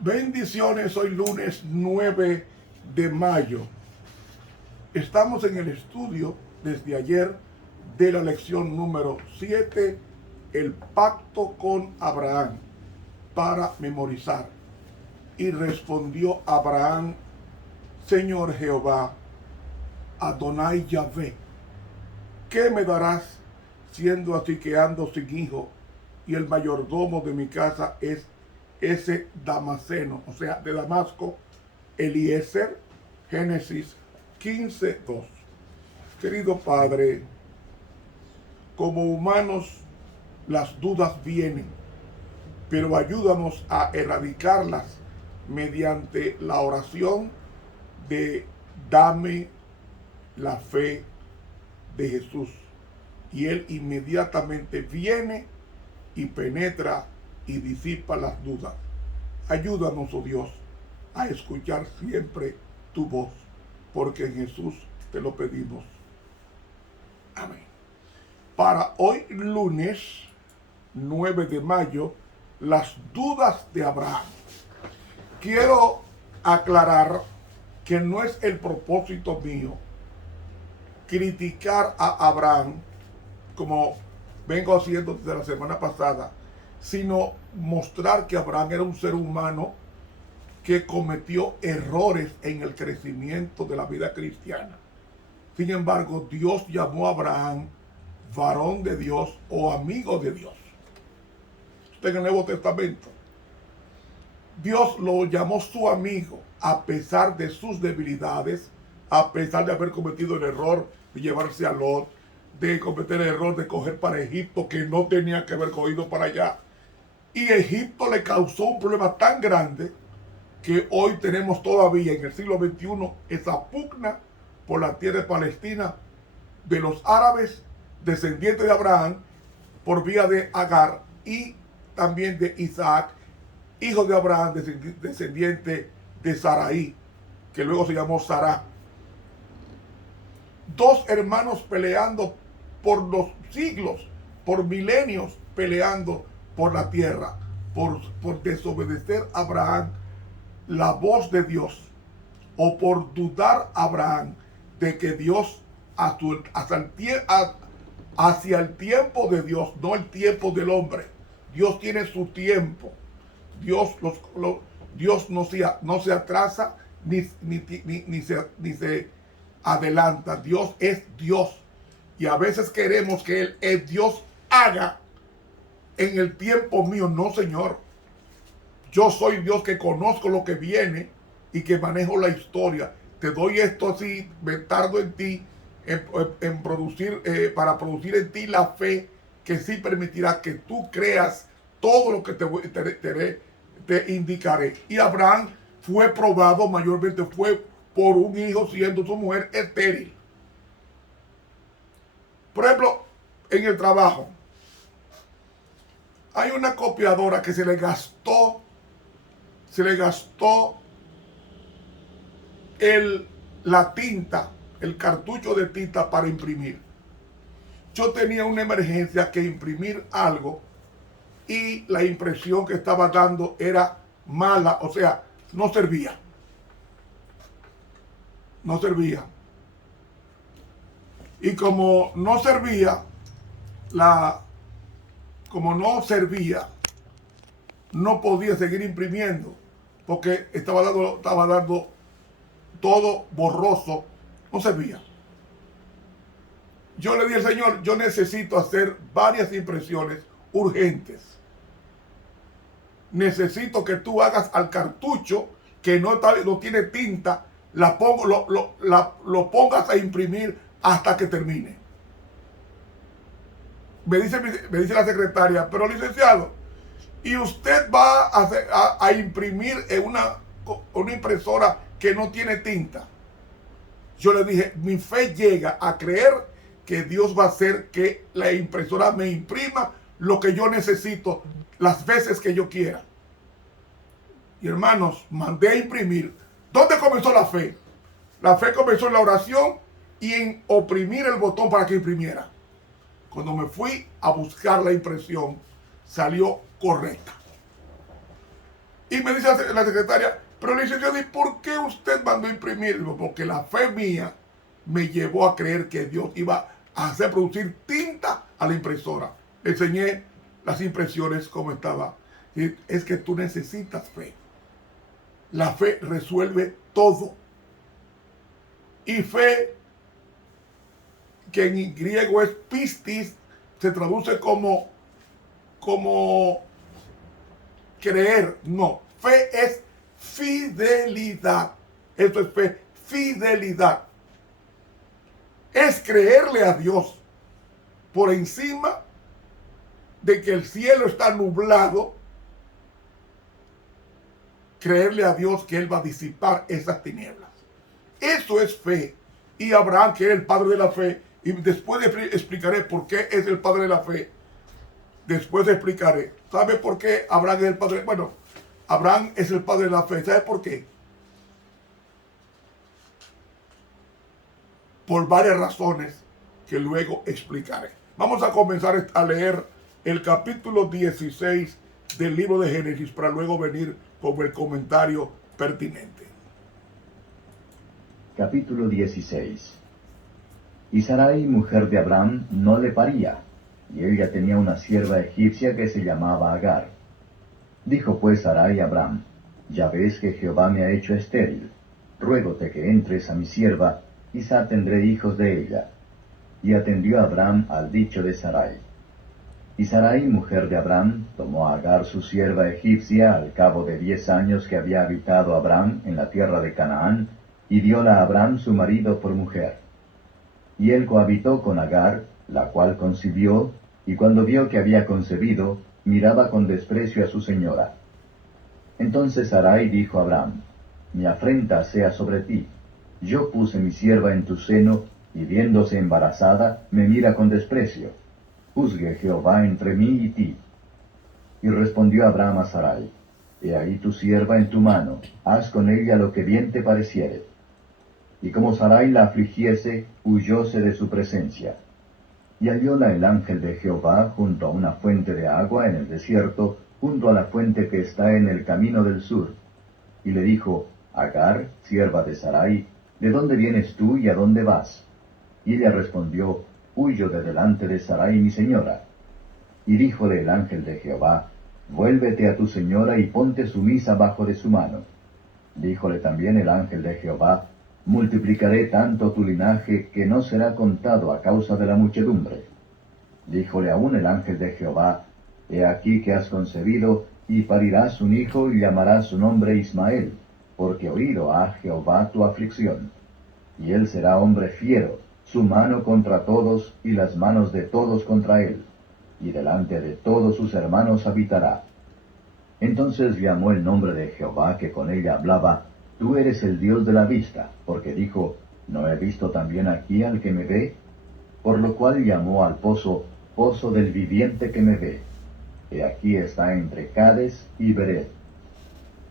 Bendiciones, hoy lunes 9 de mayo. Estamos en el estudio desde ayer de la lección número 7, el pacto con Abraham, para memorizar. Y respondió Abraham: Señor Jehová, Adonai Yahvé, ¿qué me darás siendo así que ando sin hijo y el mayordomo de mi casa es ese Damaseno, o sea, de Damasco, Eliezer? Génesis 15:2. Querido Padre, como humanos las dudas vienen, pero ayúdanos a erradicarlas mediante la oración de dame la fe de Jesús. Y Él inmediatamente viene y penetra y disipa las dudas. Ayúdanos, oh Dios, a escuchar siempre tu voz, porque en Jesús te lo pedimos. Amén. Para hoy lunes 9 de mayo, las dudas de Abraham. Quiero aclarar que no es el propósito mío criticar a Abraham, como vengo haciendo desde la semana pasada, sino mostrar que Abraham era un ser humano que cometió errores en el crecimiento de la vida cristiana. Sin embargo, Dios llamó a Abraham varón de Dios o amigo de Dios. En el Nuevo Testamento, Dios lo llamó su amigo a pesar de sus debilidades, a pesar de haber cometido el error de llevarse a Lot, de cometer el error de coger para Egipto que no tenía que haber cogido para allá. Y Egipto le causó un problema tan grande que hoy tenemos todavía en el siglo XXI esa pugna por la tierra de Palestina de los árabes descendientes de Abraham por vía de Agar y también de Isaac, hijo de Abraham, descendiente de Sarai, que luego se llamó Sará. Dos hermanos peleando por los siglos, por milenios, peleando por la tierra, por desobedecer a Abraham la voz de Dios, o por dudar a Abraham de que Dios hacia el tiempo de Dios, no el tiempo del hombre. Dios tiene su tiempo. Dios no se atrasa ni se adelanta. Dios es Dios. Y a veces queremos que el Dios haga en el tiempo mío. No, Señor. Yo soy Dios que conozco lo que viene y que manejo la historia. Te doy esto así, me tardo en ti, en producir, para producir en ti la fe que sí permitirá que tú creas todo lo que te indicaré. Y Abraham fue probado, mayormente fue por un hijo, siendo su mujer estéril. Por ejemplo, en el trabajo, hay una copiadora que se le gastó la tinta, el cartucho de tinta para imprimir. Yo tenía una emergencia que imprimir algo y la impresión que estaba dando era mala, o sea, no servía. Y como no servía, no podía seguir imprimiendo porque estaba dando todo borroso, no servía. Yo le dije al Señor, yo necesito hacer varias impresiones urgentes. Necesito que tú hagas al cartucho que no tiene tinta, lo pongas a imprimir hasta que termine. Me dice la secretaria, pero licenciado, y usted va a imprimir en una impresora que no tiene tinta. Yo le dije, mi fe llega a creer que Dios va a hacer que la impresora me imprima lo que yo necesito las veces que yo quiera. Y hermanos, mandé a imprimir. ¿Dónde comenzó la fe? La fe comenzó en la oración y en oprimir el botón para que imprimiera. Cuando me fui a buscar la impresión, salió correcta. Y me dice la secretaria, pero licenciado, ¿y por qué usted mandó imprimir? Digo, porque la fe mía me llevó a creer que Dios iba a hacer producir tinta a la impresora. Le enseñé las impresiones como estaba. Y es que tú necesitas fe. La fe resuelve todo. Y fe, que en griego es pistis, se traduce como creer. No, fe es fidelidad. Esto es fe, fidelidad. Es creerle a Dios por encima de que el cielo está nublado. Creerle a Dios que Él va a disipar esas tinieblas. Eso es fe. Y Abraham, que es el padre de la fe, y después explicaré por qué es el padre de la fe. Después explicaré. ¿Sabe por qué Abraham es el padre? Bueno, Abraham es el padre de la fe. ¿Sabe por qué? Por varias razones que luego explicaré. Vamos a comenzar a leer el capítulo 16 del libro de Génesis para luego venir con el comentario pertinente. Capítulo 16. Y Sarai, mujer de Abraham, no le paría, y ella tenía una sierva egipcia que se llamaba Agar. Dijo pues Sarai a Abraham, ya ves que Jehová me ha hecho estéril, ruégote que entres a mi sierva, quizá tendré hijos de ella. Y atendió Abraham al dicho de Sarai. Y Sarai, mujer de Abraham, tomó a Agar su sierva egipcia al cabo de 10 años que había habitado Abraham en la tierra de Canaán, y dióla a Abraham su marido por mujer. Y él cohabitó con Agar, la cual concibió, y cuando vio que había concebido, miraba con desprecio a su señora. Entonces Sarai dijo a Abraham, mi afrenta sea sobre ti. Yo puse mi sierva en tu seno, y viéndose embarazada, me mira con desprecio. Juzgue Jehová entre mí y ti. Y respondió Abraham a Sarai, he ahí tu sierva en tu mano, haz con ella lo que bien te pareciere. Y como Sarai la afligiese, huyóse de su presencia. Y hallóla el ángel de Jehová junto a una fuente de agua en el desierto, junto a la fuente que está en el camino del sur. Y le dijo, Agar, sierva de Sarai, ¿de dónde vienes tú y a dónde vas? Y ella respondió, huyo de delante de Sarai mi señora. Y díjole el ángel de Jehová, vuélvete a tu señora y ponte sumisa bajo de su mano. Díjole también el ángel de Jehová, multiplicaré tanto tu linaje que no será contado a causa de la muchedumbre. Díjole aún el ángel de Jehová, he aquí que has concebido, y parirás un hijo y llamarás su nombre Ismael, porque oído ha Jehová tu aflicción. Y él será hombre fiero, su mano contra todos, y las manos de todos contra él, y delante de todos sus hermanos habitará. Entonces llamó el nombre de Jehová que con ella hablaba, tú eres el Dios de la vista, porque dijo, ¿no he visto también aquí al que me ve? Por lo cual llamó al pozo, pozo del viviente que me ve. He aquí está entre Cades y Bered.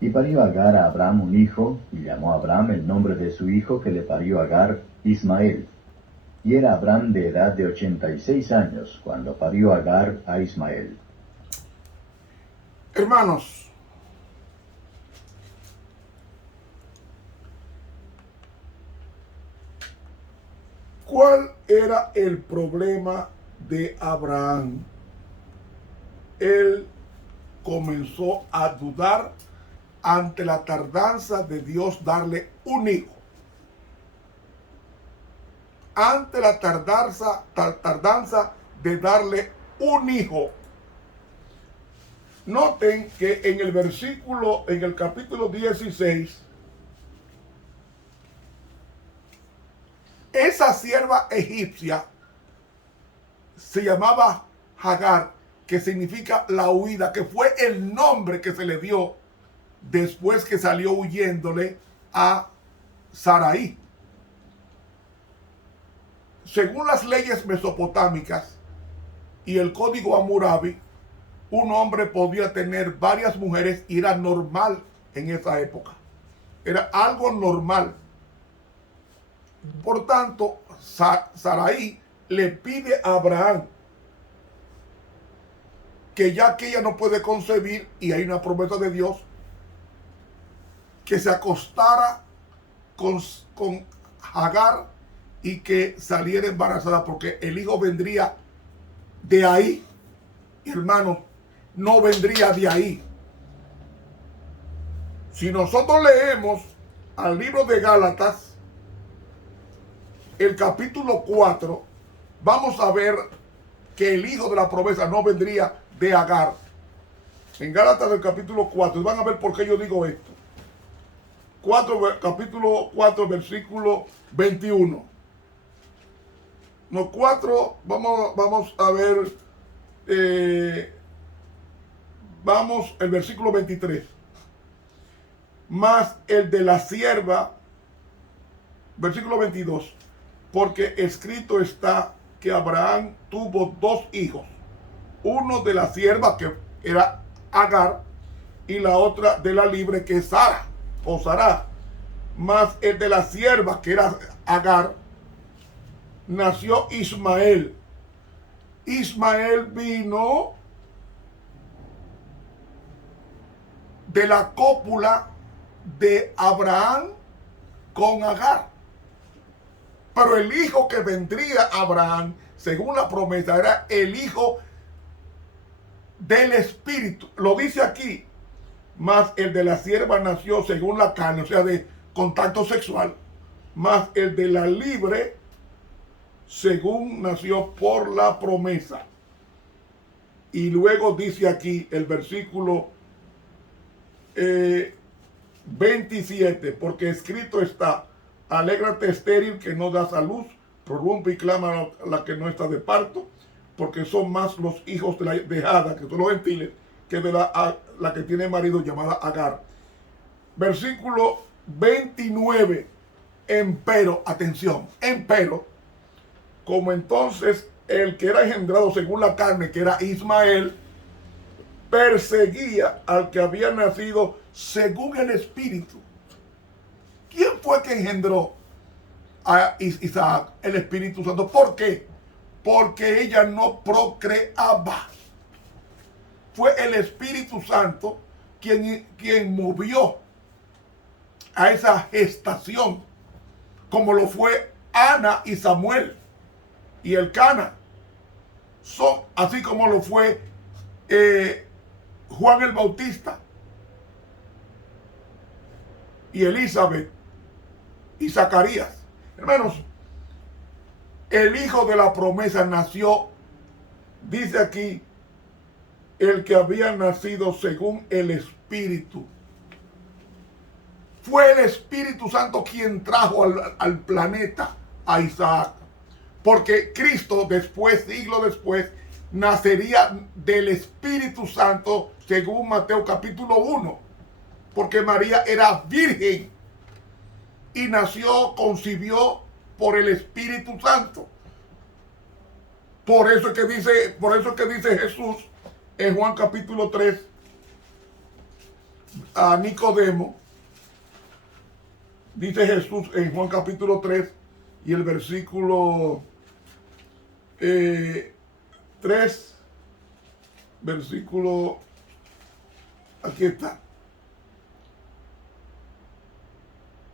Y parió Agar a Abraham un hijo, y llamó a Abraham el nombre de su hijo que le parió Agar, Ismael. Y era Abraham de edad de 86 años, cuando parió Agar a Ismael. Hermanos, ¿cuál era el problema de Abraham? Él comenzó a dudar ante la tardanza de Dios darle un hijo. Ante la tardanza de darle un hijo. Noten que en el capítulo 16, esa sierva egipcia se llamaba Hagar, que significa la huida, que fue el nombre que se le dio después que salió huyéndole a Sarai. Según las leyes mesopotámicas y el código Hammurabi, un hombre podía tener varias mujeres y era normal en esa época. Era algo normal. Por tanto, Sarai le pide a Abraham que ya que ella no puede concebir y hay una promesa de Dios, que se acostara con Agar y que saliera embarazada, porque el hijo vendría de ahí, hermanos, no vendría de ahí. Si nosotros leemos al libro de Gálatas, el capítulo 4, vamos a ver que el hijo de la promesa no vendría de Agar. En Gálatas del capítulo 4, van a ver por qué yo digo esto. Capítulo 4, versículo 21. No, 4, vamos a ver, vamos el versículo 23. Más el de la sierva, versículo 22, porque escrito está que Abraham tuvo 2 hijos, uno de la sierva que era Agar y la otra de la libre que es Sara o Sará. Más el de la sierva que era Agar nació Ismael. Ismael vino de la cópula de Abraham con Agar. Pero el hijo que vendría a Abraham, según la promesa, era el hijo del espíritu. Lo dice aquí. Más el de la sierva nació según la carne, o sea, de contacto sexual. Más el de la libre, según nació por la promesa. Y luego dice aquí el versículo 27, porque escrito está: alégrate estéril que no das a luz, prorrumpe y clama a la que no está de parto, porque son más los hijos de la dejada, que son los gentiles, que de la que tiene marido, llamada Agar. Versículo 29, empero, atención, empero, como entonces el que era engendrado según la carne, que era Ismael, perseguía al que había nacido según el espíritu. ¿Quién fue que engendró a Isaac? El Espíritu Santo. ¿Por qué? Porque ella no procreaba. Fue el Espíritu Santo quien movió a esa gestación, como lo fue Ana y Samuel y Elcana, así como lo fue Juan el Bautista y Elizabeth y Zacarías. Hermanos, el hijo de la promesa nació, dice aquí, el que había nacido según el Espíritu. Fue el Espíritu Santo quien trajo al planeta a Isaac. Porque Cristo después, siglo después, nacería del Espíritu Santo según Mateo capítulo 1. Porque María era virgen y concibió por el Espíritu Santo. Por eso es que dice Jesús en Juan capítulo 3 a Nicodemo. Dice Jesús en Juan capítulo 3 y el versículo 3, versículo, aquí está.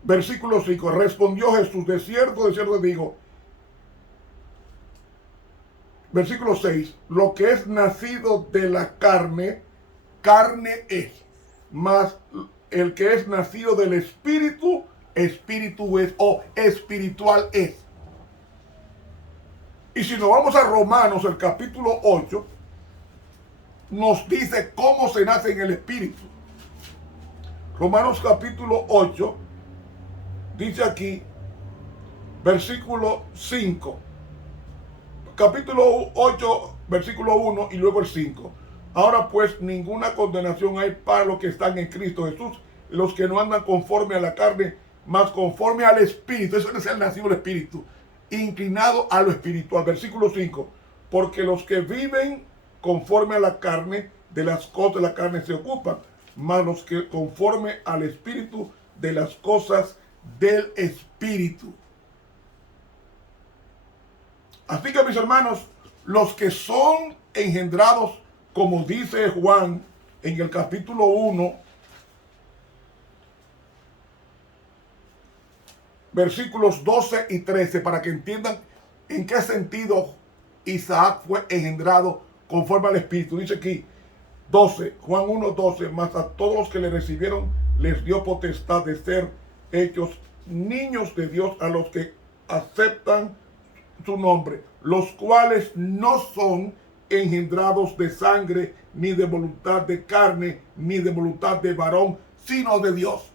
Versículo 5, respondió Jesús: de cierto digo. Versículo 6, lo que es nacido de la carne, carne es, mas el que es nacido del Espíritu, espíritu es, o espiritual es. Y si nos vamos a Romanos, el capítulo 8, nos dice cómo se nace en el Espíritu. Romanos capítulo 8, dice aquí, versículo 5. Capítulo 8, versículo 1 y luego el 5. Ahora pues ninguna condenación hay para los que están en Cristo Jesús, los que no andan conforme a la carne, mas conforme al Espíritu. Eso es el nacido del Espíritu, inclinado a lo espiritual. Versículo 5. Porque los que viven conforme a la carne, de las cosas de la carne se ocupan, mas los que conforme al Espíritu, de las cosas del Espíritu. Así que, mis hermanos, los que son engendrados, como dice Juan en el capítulo 1, versículos 12 y 13, para que entiendan en qué sentido Isaac fue engendrado conforme al Espíritu. Dice aquí, 12, Juan 1, 12, mas a todos los que le recibieron les dio potestad de ser hechos niños de Dios, a los que aceptan su nombre, los cuales no son engendrados de sangre, ni de voluntad de carne, ni de voluntad de varón, sino de Dios.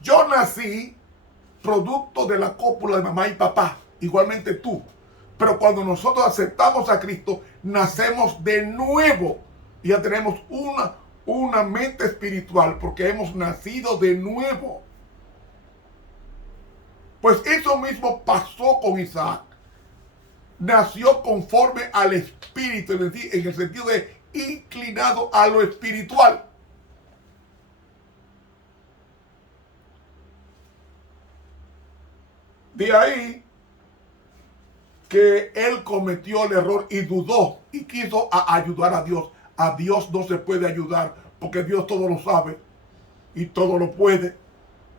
Yo nací producto de la cópula de mamá y papá, igualmente tú. Pero cuando nosotros aceptamos a Cristo, nacemos de nuevo. Y ya tenemos una mente espiritual porque hemos nacido de nuevo. Pues eso mismo pasó con Isaac. Nació conforme al Espíritu, es decir, en el sentido de inclinado a lo espiritual. De ahí que él cometió el error y dudó y quiso ayudar a Dios. A Dios no se puede ayudar porque Dios todo lo sabe y todo lo puede.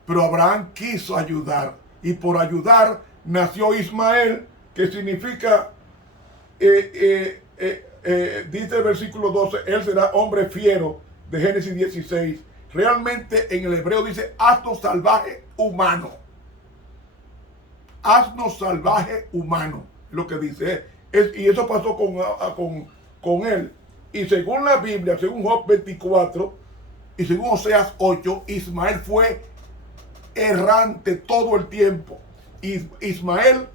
Pero Abraham quiso ayudar y por ayudar nació Ismael, que significa, dice el versículo 12, él será hombre fiero, de Génesis 16. Realmente en el hebreo dice asno salvaje humano. Asno salvaje humano, lo que dice. Y eso pasó con él. Y según la Biblia, según Job 24 y según Oseas 8, Ismael fue errante todo el tiempo. Ismael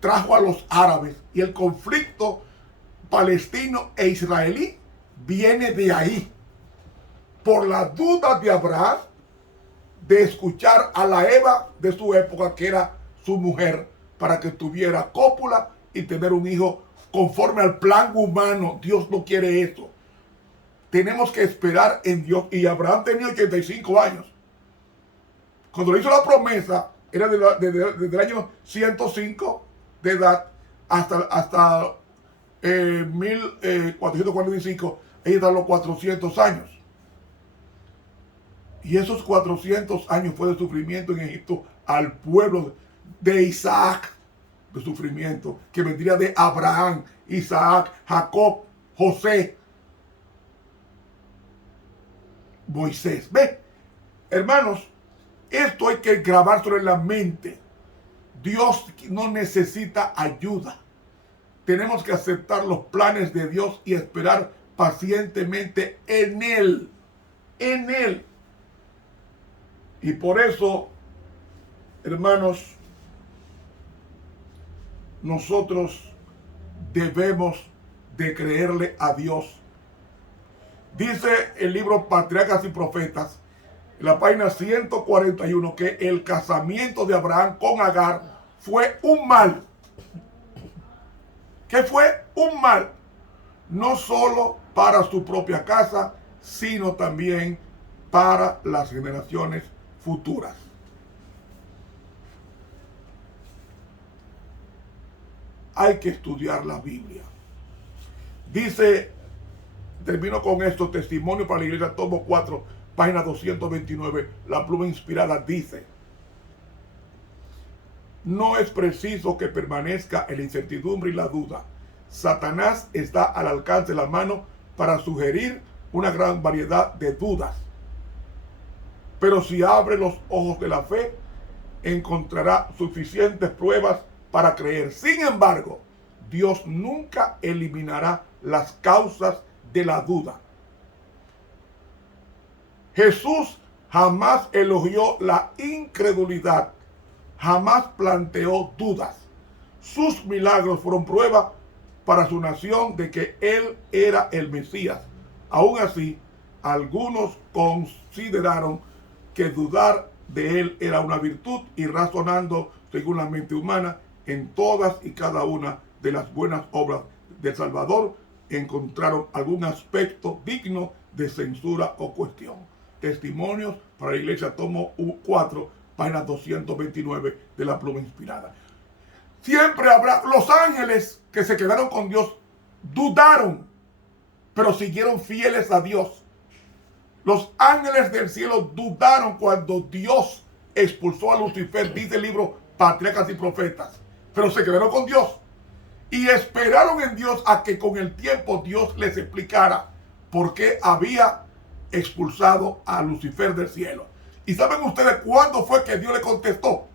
trajo a los árabes y el conflicto palestino e israelí viene de ahí. Por la duda de Abraham de escuchar a la Eva de su época, que era su mujer, para que tuviera cópula y tener un hijo conforme al plan humano. Dios no quiere eso. Tenemos que esperar en Dios. Y Abraham tenía 85 años. Cuando le hizo la promesa, era desde el año 105 de edad hasta 1445, ella da los 400 años. Y esos 400 años fue de sufrimiento en Egipto al pueblo de Isaac, de sufrimiento, que vendría de Abraham, Isaac, Jacob, José, Moisés. ¿Ve? Hermanos, esto hay que grabárselo en la mente. Dios no necesita ayuda. Tenemos que aceptar los planes de Dios y esperar pacientemente en Él. En Él. Y por eso, hermanos, nosotros debemos de creerle a Dios. Dice el libro Patriarcas y Profetas, en la página 141, que el casamiento de Abraham con Agar fue un mal. Que fue un mal, no solo para su propia casa, sino también para las generaciones futuras. Hay que estudiar la Biblia. Dice, termino con esto, Testimonio para la Iglesia, tomo 4, página 229, la pluma inspirada dice: no es preciso que permanezca en la incertidumbre y la duda. Satanás está al alcance de la mano para sugerir una gran variedad de dudas. Pero si abre los ojos de la fe, encontrará suficientes pruebas para creer. Sin embargo, Dios nunca eliminará las causas de la duda. Jesús jamás elogió la incredulidad, jamás planteó dudas. Sus milagros fueron prueba para su nación de que Él era el Mesías. Aún así, algunos consideraron que dudar de Él era una virtud y razonando según la mente humana en todas y cada una de las buenas obras del Salvador encontraron algún aspecto digno de censura o cuestión. Testimonios para la Iglesia, tomo 4, página 229 de la pluma inspirada. Siempre habrá los ángeles que se quedaron con Dios, dudaron, pero siguieron fieles a Dios. Los ángeles del cielo dudaron cuando Dios expulsó a Lucifer, dice el libro patriarcas y profetas, pero se quedaron con Dios y esperaron en Dios a que con el tiempo Dios les explicara por qué había expulsado a Lucifer del cielo. ¿Y saben ustedes cuándo fue que Dios le contestó?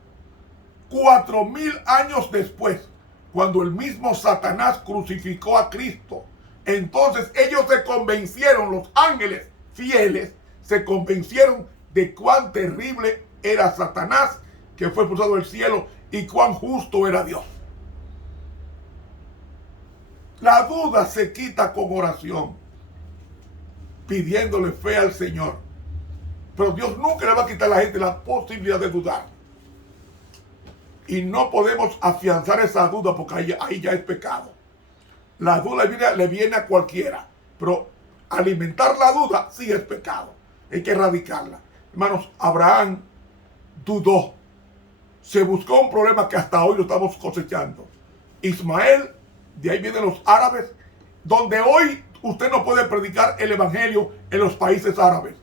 4000 años después, cuando el mismo Satanás crucificó a Cristo. Entonces ellos se convencieron, los ángeles fieles, se convencieron de cuán terrible era Satanás, que fue expulsado del cielo, y cuán justo era Dios. La duda se quita con oración, pidiéndole fe al Señor. Pero Dios nunca le va a quitar a la gente la posibilidad de dudar. Y no podemos afianzar esa duda porque ahí ya es pecado. La duda le viene a cualquiera, pero alimentar la duda sí es pecado. Hay que erradicarla. Hermanos, Abraham dudó. Se buscó un problema que hasta hoy lo estamos cosechando. Ismael, de ahí vienen los árabes, donde hoy usted no puede predicar el evangelio en los países árabes.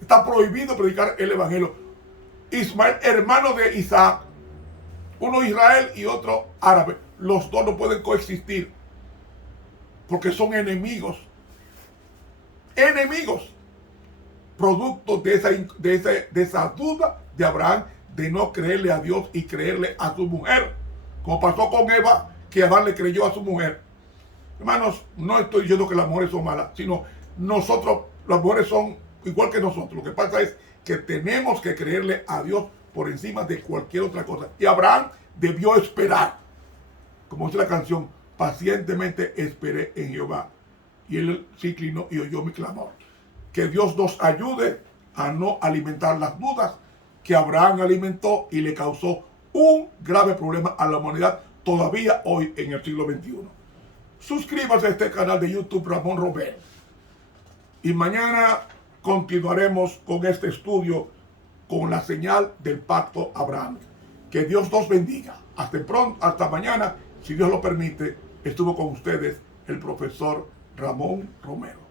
Está prohibido predicar el evangelio. Ismael, hermano de Isaac, uno Israel y otro árabe. Los dos no pueden coexistir porque son enemigos. Enemigos. Producto de esa duda de Abraham de no creerle a Dios y creerle a su mujer. Como pasó con Eva, que Adán le creyó a su mujer. Hermanos, no estoy diciendo que las mujeres son malas, sino nosotros, las mujeres son igual que nosotros. Lo que pasa es que tenemos que creerle a Dios por encima de cualquier otra cosa. Y Abraham debió esperar. Como dice la canción, pacientemente esperé en Jehová. Y él se inclinó y oyó mi clamor. Que Dios nos ayude a no alimentar las dudas que Abraham alimentó y le causó un grave problema a la humanidad todavía hoy en el siglo XXI. Suscríbase a este canal de YouTube Ramón Romero. Y mañana continuaremos con este estudio con la señal del pacto Abraham. Que Dios nos bendiga. Hasta mañana, si Dios lo permite. Estuvo con ustedes el profesor Ramón Romero.